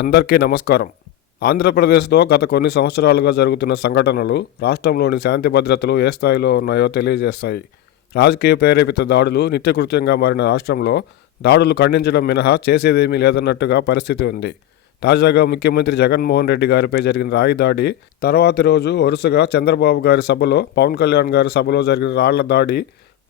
అందరికీ నమస్కారం. ఆంధ్రప్రదేశ్లో గత కొన్ని సంవత్సరాలుగా జరుగుతున్న సంఘటనలు రాష్ట్రంలోని శాంతి భద్రతలు ఏ స్థాయిలో ఉన్నాయో తెలియజేస్తాయి. రాజకీయ ప్రేరేపిత దాడులు నిత్యకృత్యంగా మారిన రాష్ట్రంలో దాడులు ఖండించడం మినహా చేసేదేమీ లేదన్నట్టుగా పరిస్థితి ఉంది. తాజాగా ముఖ్యమంత్రి జగన్మోహన్ రెడ్డి గారిపై జరిగిన రాయి దాడి, తర్వాతి రోజు వరుసగా చంద్రబాబు గారి సభలో, పవన్ కళ్యాణ్ గారి సభలో జరిగిన రాళ్ల దాడి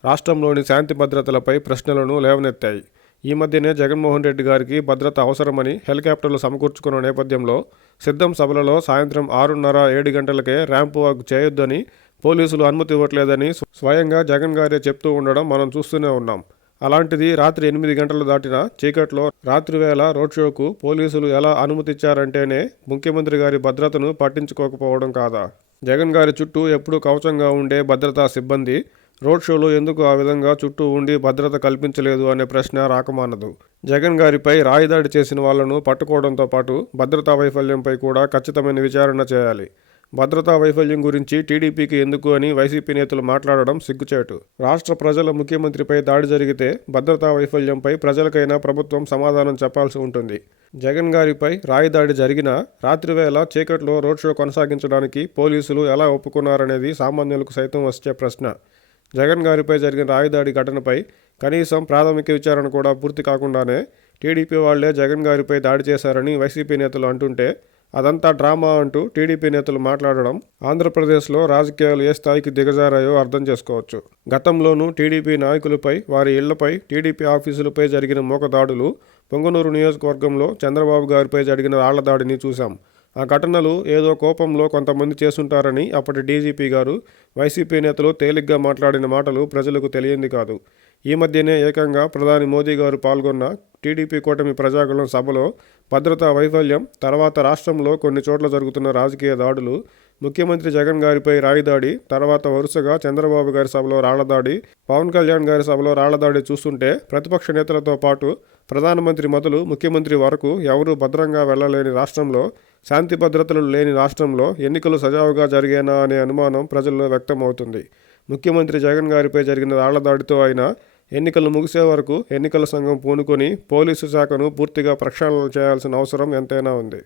రాష్ట్రంలోని శాంతి భద్రతలపై ప్రశ్నలను లేవనెత్తాయి. ఈ మధ్యనే జగన్మోహన్ రెడ్డి గారికి భద్రత అవసరమని హెలికాప్టర్లు సమకూర్చుకున్న నేపథ్యంలో సిద్ధం సభలలో సాయంత్రం 6:30-7 గంటలకే ర్యాంపు వాక్ చేయొద్దని, పోలీసులు అనుమతి ఇవ్వట్లేదని స్వయంగా జగన్ గారే చెప్తూ ఉండడం మనం చూస్తూనే ఉన్నాం. అలాంటిది రాత్రి 8 గంటలు దాటిన చీకట్లో రాత్రివేళ రోడ్ షోకు పోలీసులు ఎలా అనుమతిచ్చారంటేనే ముఖ్యమంత్రి గారి భద్రతను పట్టించుకోకపోవడం కాదా? జగన్ గారి చుట్టూ ఎప్పుడూ కవచంగా ఉండే భద్రతా సిబ్బంది రోడ్ షోలో ఎందుకు ఆ విధంగా చుట్టూ ఉండి భద్రత కల్పించలేదు అనే ప్రశ్న రాకమానదు. జగన్ గారిపై రాయిదాడి చేసిన వాళ్లను పట్టుకోవడంతో పాటు భద్రతా వైఫల్యంపై కూడా ఖచ్చితమైన విచారణ చేయాలి. భద్రతా వైఫల్యం గురించి టీడీపీకి ఎందుకు అని వైసీపీ నేతలు మాట్లాడడం సిగ్గుచేటు. రాష్ట్ర ప్రజల ముఖ్యమంత్రిపై దాడి జరిగితే భద్రతా వైఫల్యంపై ప్రజలకైనా ప్రభుత్వం సమాధానం చెప్పాల్సి ఉంటుంది. జగన్ గారిపై రాయిదాడి జరిగినా రాత్రివేళ చీకట్లో రోడ్ షో కొనసాగించడానికి పోలీసులు ఎలా ఒప్పుకున్నారనేది సామాన్యులకు సైతం వచ్చే ప్రశ్న. జగన్ గారిపై జరిగిన రాయిదాడి ఘటనపై కనీసం ప్రాథమిక విచారణ కూడా పూర్తి కాకుండానే టీడీపీ వాళ్లే జగన్ గారిపై దాడి చేశారని వైసీపీ నేతలు అంటుంటే అదంతా డ్రామా అంటూ టీడీపీ నేతలు మాట్లాడడం ఆంధ్రప్రదేశ్లో రాజకీయాలు ఏ స్థాయికి దిగజారాయో అర్థం చేసుకోవచ్చు. గతంలోనూ టీడీపీ నాయకులపై, వారి ఇళ్లపై, టీడీపీ ఆఫీసులపై జరిగిన మూక దాడులు, పొంగనూరు నియోజకవర్గంలో చంద్రబాబు గారిపై జరిగిన రాళ్ల దాడిని చూశాం. ఆ ఘటనలు ఏదో కోపంలో కొంతమంది చేసుంటారని అప్పటి డీజీపీ గారు, వైసీపీ నేతలు తేలిగ్గా మాట్లాడిన మాటలు ప్రజలకు తెలియంది కాదు. ఈ మధ్యనే ఏకంగా ప్రధాని మోదీ గారు పాల్గొన్న టీడీపీ కూటమి ప్రజాగళం సభలో భద్రతా వైఫల్యం, తర్వాత రాష్ట్రంలో కొన్ని చోట్ల జరుగుతున్న రాజకీయ దాడులు, ముఖ్యమంత్రి జగన్ గారిపై రాయిదాడి, తర్వాత వరుసగా చంద్రబాబు గారి సభలో రాళ్లదాడి, పవన్ కళ్యాణ్ గారి సభలో రాళ్లదాడి చూస్తుంటే ప్రతిపక్ష నేతలతో పాటు ప్రధానమంత్రి మొదలు ముఖ్యమంత్రి వరకు ఎవరూ భద్రంగా వెళ్లలేని రాష్ట్రంలో, శాంతి భద్రతలు లేని రాష్ట్రంలో ఎన్నికలు సజావుగా జరిగేనా అనే అనుమానం ప్రజల్లో వ్యక్తం అవుతుంది. ముఖ్యమంత్రి జగన్ గారిపై జరిగిన రాళ్లదాడితో అయినా ఎన్నికలు ముగిసే వరకు ఎన్నికల సంఘం పూనుకొని పోలీసు శాఖను పూర్తిగా ప్రక్షాళన చేయాల్సిన అవసరం ఎంతైనా ఉంది.